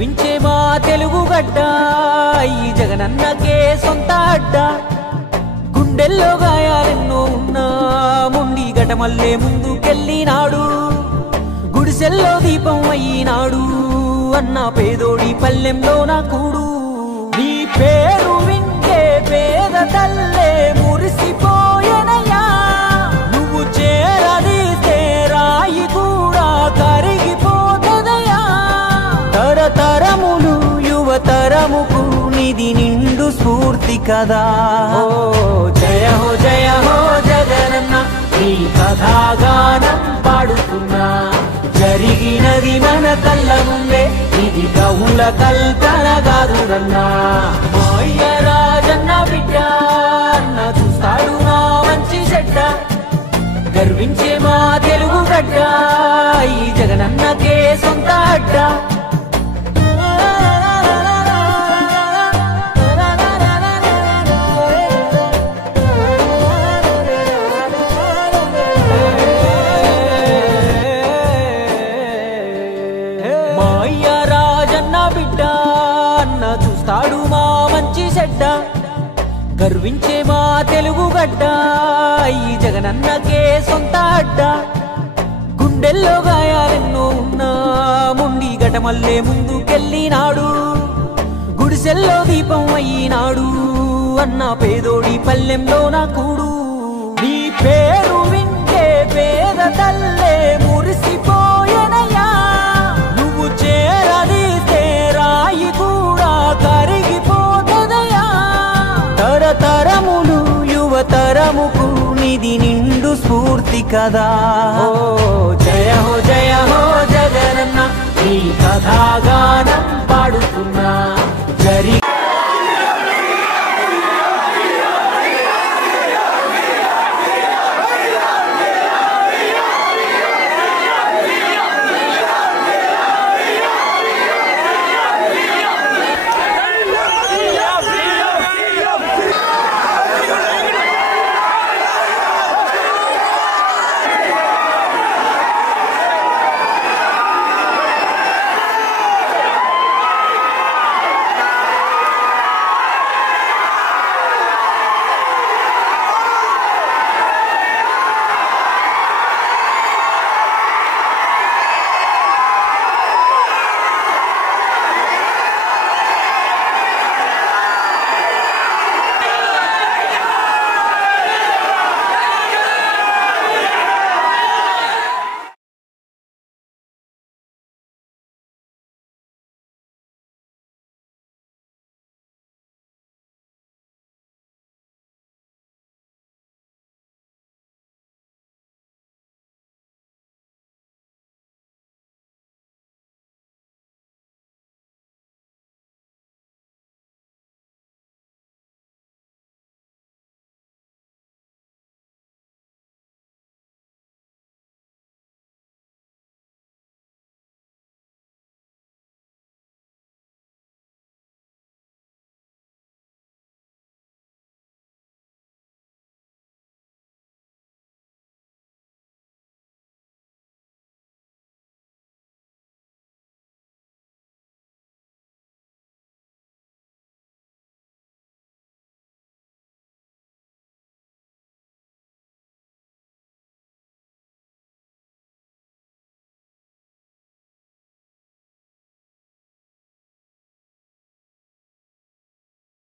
గర్వించే మా తెలుగు గడ్డ ఈ జగనన్నకే సొంత అడ్డ గుండెల్లో గాయాలెన్నో ఉన్నా ముండి గటమల్లే ముందుకెళ్ళినాడు గుడిసెల్లో దీపం అయినాడు అన్న పేదోడి పల్లెంలో నా కూడు నీ పేరు వింటే పేద తల్లే మురిసిపోయెనయ్యా నువ్వు చేరదీస్తే రాయి కూడా కరిగిపోతదయ్యా తరతరములు యువతరముకు నిధి నిండు స్ఫూర్తి కదా జయ హో జగనన్న నీ కథాగానం పాడుతున్నా జరిగినది మన కళ్ళ ముందే ఇది కవుల కల్పన కాదురన్నా మాయ రాజన్న బిడ్డ అన్న చూస్తాడు నా మంచి చెడ్డ గర్వించే మా తెలుగు గడ్డ ఈ జగనన్నకే సొంత అడ్డ చూస్తాడు మా మంచి చెడ్డ గర్వించే మా తెలుగు గడ్డ ఈ జగనన్నకే సొంత అడ్డ గుండెల్లో గాయాలెన్నో ఉన్నా ముండి గటమల్లే ముందుకెళ్ళినాడు గుడిసెల్లో దీపం అయినాడు అన్న పేదోడి పల్లెంలో నా కూడు నీ పేరు వింటే పేద తల్లే మురిసిపోయెనయ్యా నువ్వు చేరదీస్తే రాయి కూడా కరిగిపోతదయ్యా తరతరములు యువతరముకు నిధి నిండు స్ఫూర్తి కదా జయ హో జగనన్న నీ కథాగానం పాడుతున్నా